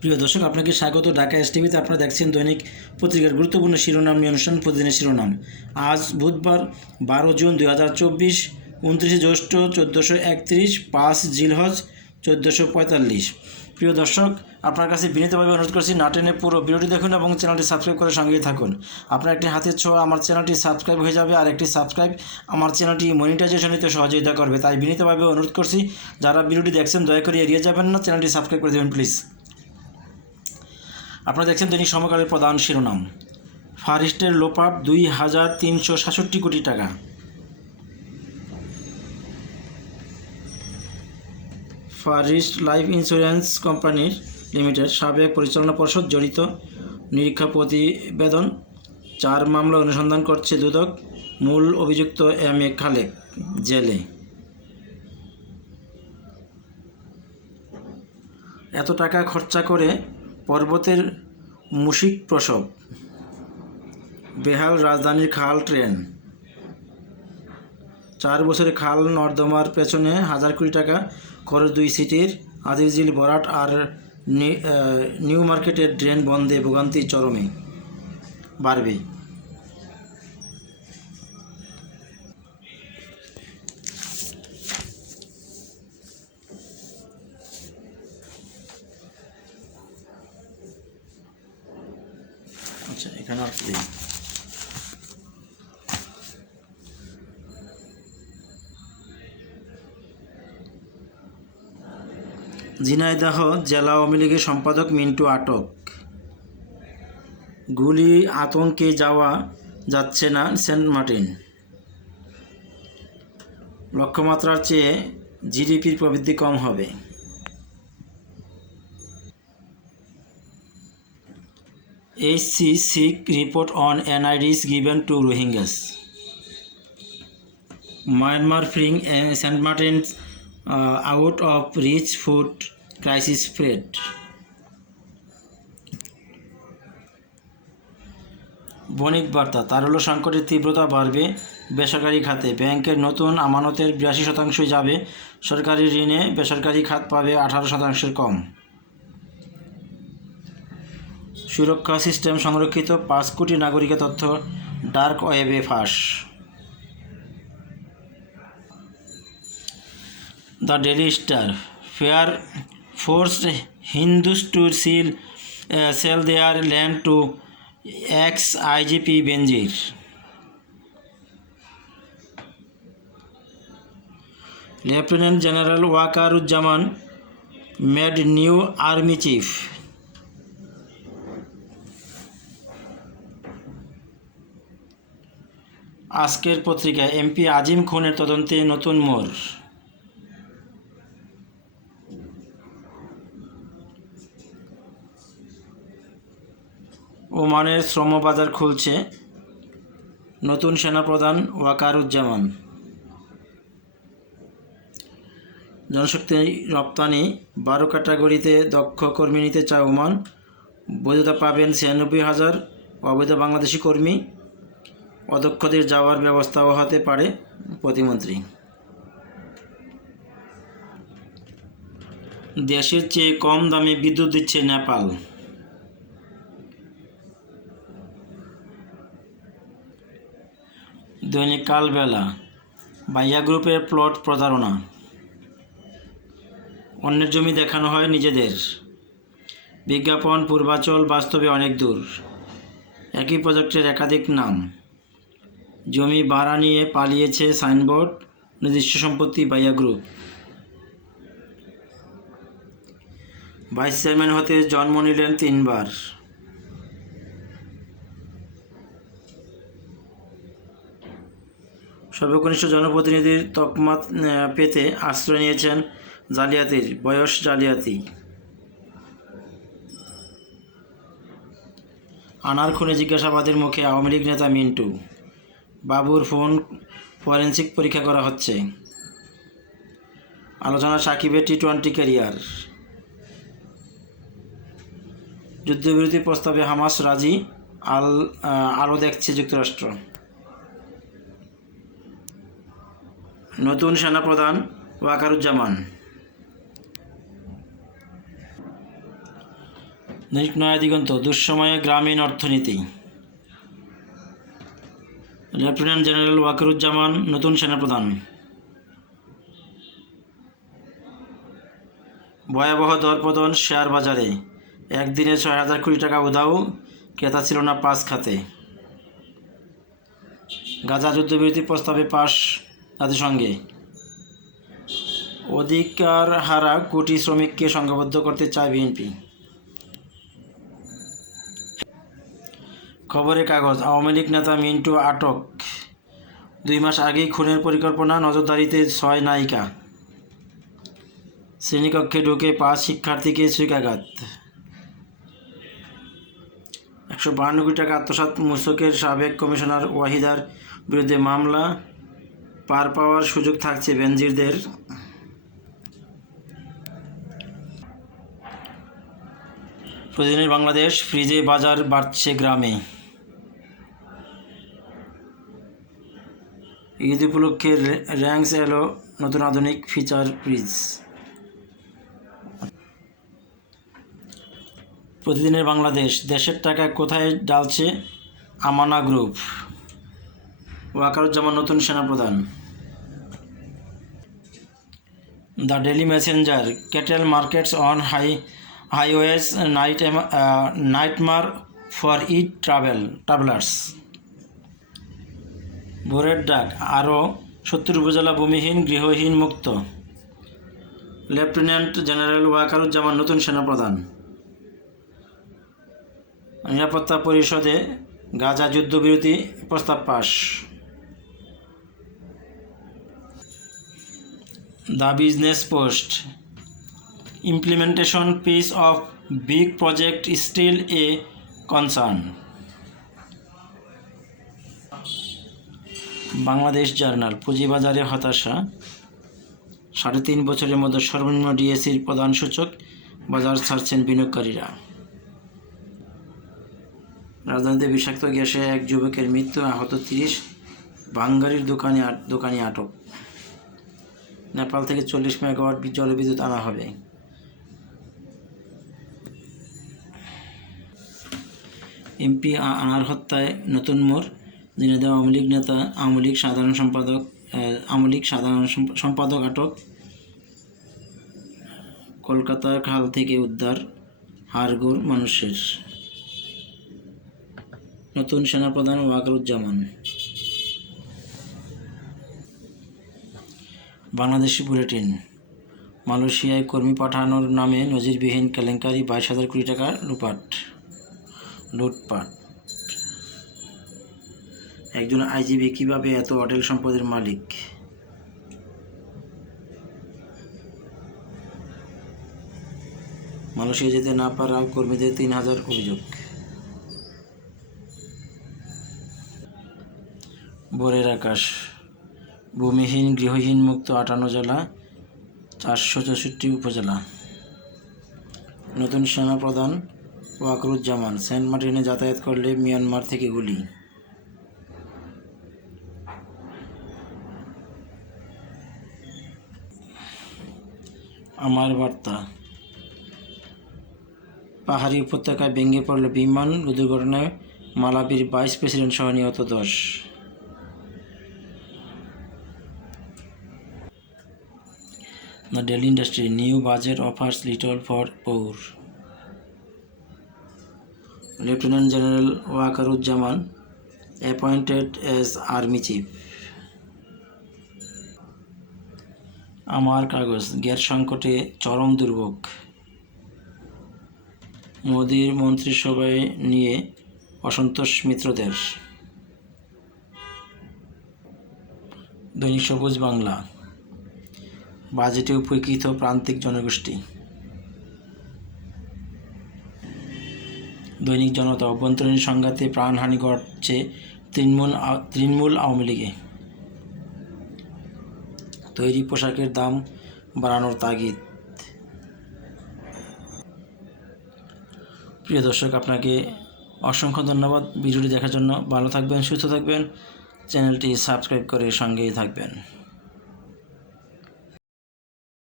প্রিয় দর্শক, আপনাকে স্বাগত। ঢাকা এস টিভিতে আপনারা দেখছেন দৈনিক পত্রিকার গুরুত্বপূর্ণ শিরোনাম নিয়ে অনুষ্ঠান প্রতিদিনের শিরোনাম। আজ বুধবার বারো জুন দুই হাজার চব্বিশ, উনত্রিশে জ্যৈষ্ঠ চোদ্দোশো একত্রিশ, পাঁচ জিলহজ চোদ্দোশো পঁয়তাল্লিশ। প্রিয় দর্শক, আপনার কাছে বিনীতভাবে অনুরোধ করছি নাটেনে পুরো ভিডিওটি দেখুন এবং চ্যানেলটি সাবস্ক্রাইব করে সঙ্গেই থাকুন। আপনার একটি হাতের ছোঁয়া আমার চ্যানেলটি সাবস্ক্রাইব হয়ে যাবে আর একটি সাবস্ক্রাইব আমার চ্যানেলটি মনিটাইজেশন নিতে সহযোগিতা করবে। তাই বিনীতভাবে অনুরোধ করছি, যারা ভিডিওটি দেখছেন, দয়া করে এড়িয়ে যাবেন না, চ্যানেলটি সাবস্ক্রাইব করে দেবেন, প্লিজ। আপনারা দেখছেন দৈনিক সমকালের প্রধান শিরোনাম। ফারিস্টের লোপাট দুই হাজার তিনশো সাতষট্টি কোটি টাকা। ফারিস্ট লাইফ ইন্স্যুরেন্স কোম্পানির লিমিটেড সাবেক পরিচালনা পর্ষদ জড়িত নিরীক্ষা প্রতিবেদন। চার মামলা অনুসন্ধান করছে দুদক। মূল অভিযুক্ত এম এ খালেক জেলে। এত টাকা খরচা করে পর্বতের মুশিক প্রসব। বেহাল রাজধানীর খাল ট্রেন। চার বছরে খাল নর্দমার পেছনে হাজার কোটি টাকা খরচ দুই সিটির। আজিজিল, বরাট আর নিউ মার্কেটের ড্রেন বন্ধে ভোগান্তি চরমে। বাড়বে আচ্ছা এখানে দিই? ঝিনাইদহ জেলা আওয়ামী লীগের সম্পাদক মিন্টু আটক। গুলি আতঙ্কে যাওয়া যাচ্ছে না সেন্ট মার্টিন। লক্ষ্যমাত্রার চেয়ে জিডিপির প্রবৃদ্ধি কম হবে। H C seek report on NIDs given to Rohingyas Myanmar fleeing Saint Martin out of reach food crisis Fred বণিক বার্তা তার তারল সংকটের তীব্রতা বাড়বে বেসরকারি খাতে। ব্যাংকের নতুন আমানতের বিরাশি শতাংশই যাবে। সরকারি ঋণে বেসরকারি খাত পাবে আঠারো শতাংশের কম। সুরক্ষা সিস্টেম সংরক্ষিত পাঁচ কোটি নাগরিকের তথ্য ডার্ক ওয়েবে ফাঁস। The Daily Star, fair force Hindus to seal sell their land to ex IGP Benazir. Lieutenant general Wakeruzzaman, made new army chief. আজকের পত্রিকায় এমপি আজিম খুনের তদন্তে নতুন মোড়। ওমানের শ্রমবাজার খুলছে। নতুন সেনাপ্রধান ওয়াকারুজ্জামান। জনশক্তি রপ্তানি বারো ক্যাটাগরিতে দক্ষ কর্মী নিতে চায় ওমান। বৈধতা পাবেন ছিয়ানব্বই হাজার অবৈধ বাংলাদেশি কর্মী। অদক্ষদের যাওয়ার ব্যবস্থাও হতে পারে, প্রতিমন্ত্রী। দেশের চেয়ে কম দামে বিদ্যুৎ দিচ্ছে নেপাল। দৈনিক কালবেলা, বাইয়া গ্রুপের প্লট প্রতারণা। অন্যের জমি দেখানো হয় নিজেদের। বিজ্ঞাপন, পূর্বাচল বাস্তবে অনেক দূর। একই প্রজেক্টের একাধিক নাম। জমি ভাড়া নিয়ে পালিয়েছে সাইনবোর্ড, নিজস্ব সম্পত্তি বাইয়া গ্রুপ ভাইস চেয়ারম্যান হতে জন্ম নিলেন তিনবার। সর্বকনিষ্ঠ জনপ্রতিনিধির তকমাত পেতে আশ্রয় নিয়েছেন জালিয়াতির, বয়স জালিয়াতি। আনার খুনে জিজ্ঞাসাবাদের মুখে আওয়ামী লীগ নেতা মিন্টু। বাবুর ফোন ফরেন্সিক পরীক্ষা করা হচ্ছে। আলোচনা সাকিবের টি টোয়েন্টি ক্যারিয়ার। যুদ্ধবিরতি প্রস্তাবে হামাস রাজি, আল আলো দেখছে যুক্তরাষ্ট্র। নতুন সেনাপ্রধান ওয়াকারুজ্জামান। নয়া দিগন্ত, দুঃসময়ে গ্রামীণ অর্থনীতি। লেফটেন্যান্ট জেনারেল ওয়াকিরুজ্জামান, নতুন সেনাপ্রধান। ভয়াবহ দরপতন শেয়ার বাজারে একদিনে ছয় হাজার কোটি টাকা উধাও ক্রেতা ছিল না পাঁচ খাতে। গাজা যুদ্ধবিরতি প্রস্তাবে পাশ জাতিসংঘে। অধিকার হারা কোটি শ্রমিককে সংঘবদ্ধ করতে চায় বিএনপি। খবরের কাগজ। আওয়ামী লীগ নেতা মিন্টু আটক। দুই মাস আগেই খুনের পরিকল্পনা নজরদারিতে ছয় নায়িকা। শ্রেণীকক্ষে ঢুকে পাঁচ শিক্ষার্থীকে ছুইকাঘাত একশো বাহান্ন কোটি টাকা আত্মসাৎ মুসকের সাবেক কমিশনার ওয়াহিদার বিরুদ্ধে মামলা। পার পাওয়ার সুযোগ থাকছে বেনজিরদের। প্রতিদিনের বাংলাদেশ ফ্রিজে বাজার বাড়ছে গ্রামে। ঈদ উপলক্ষে র্যাঙ্কস এলো নতুন আধুনিক ফিচার ফ্রিজ প্রতিদিনের বাংলাদেশ, দেশের টাকা কোথায় ডালছে? আমানা গ্রুপ। ওয়াকারুজ্জামান নতুন সেনাপ্রধান। The Daily Messenger, cattle markets on high highways night nightmare for it travel, travellers. Bhorer Dak, আরও সত্তর উপজেলা ভূমিহীন, গৃহহীন, মুক্ত। লেফটেন্যান্ট জেনারেল ওয়াকারুজ্জামান নতুন সেনাপ্রধান। নিরাপত্তা পরিষদে গাজা যুদ্ধবিরতি প্রস্তাব পাশ the Business Post. Implementation piece of big project still a a Bangladesh Journal, পুঁজিবাজারে হতাশা। সাড়ে তিন বছরের মধ্যে সর্বনিম্ন ডিএসির প্রধান সূচক, বাজার ছাড়ছেন বিনিয়োগকারীরা। রাজধানীতে বিষাক্ত গ্যাসে এক যুবকের মৃত্যু, আহত তিরিশ বাঙ্গারির দোকানে দোকানে আটক। নেপাল থেকে চল্লিশ মেগাওয়াট জলবিদ্যুৎ আনা হবে। এমপি আনার হত্যায় নতুন মোড়। দিনেদেব আওয়ামী লীগ নেতা, আওয়ামী লীগ সাধারণ সম্পাদক আওয়ামী লীগ সাধারণ সম্পাদক আটক। কলকাতার খাল থেকে উদ্ধার হাড়গোড় মানুষের। নতুন সেনাপ্রধান ওয়াকারুজ্জামান। বাংলাদেশি বুলেটিন। মালয়েশিয়ায় কর্মী পাঠানোর নামে নজিরবিহীন কেলেঙ্কারি বাইশ হাজার কোটি টাকা লুপাট লুটপাট। একজন আইজিবি কীভাবে এত অটেল সম্পদের মালিক? মালয়েশিয়া যেতে না পারা কর্মীদের তিন হাজার অভিযোগ। ভোরের আকাশ। ভূমিহীন, গৃহহীন, মুক্ত আটান্ন জেলা, চারশো চৌষট্টি উপজেলা। নতুন সেনাপ্রধান ওয়াকরুজ্জামান, সেন্ট মার্টিনে যাতায়াত করলে মিয়ানমার থেকে গুলি। আমার বার্তা। পাহাড়ি উপত্যকায় ভেঙে পড়ল বিমান দুর্ঘটনায় মালাবির বাইশ প্রেসিডেন্ট সহ নিহত দশ। The Daily Industry, new budget offers little for poor. Lieutenant general Wakeruzzaman appointed as army chief. আমার কাগজ গ্যাস সংকটে চরম দুর্ভোগ। মোদির মন্ত্রিসভায় নিয়ে অসন্তোষ মিত্রদের। দৈনিক সবুজ বাংলা। বাজেটে উপেক্ষিত প্রান্তিক জনগোষ্ঠী। দৈনিক জনতা অভ্যন্তরীণ সংঘাতে প্রাণহানি ঘটছে তৃণমূল তৃণমূল আওয়ামী লীগে। তৈরি পোশাকের দাম বাড়ানোর তাগিদ। প্রিয় দর্শক, আপনাকে অসংখ্য ধন্যবাদ। ভিডিওটি দেখার জন্য ভালো থাকবেন, সুস্থ থাকবেন। চ্যানেলটি সাবস্ক্রাইব করে সঙ্গেই থাকবেন।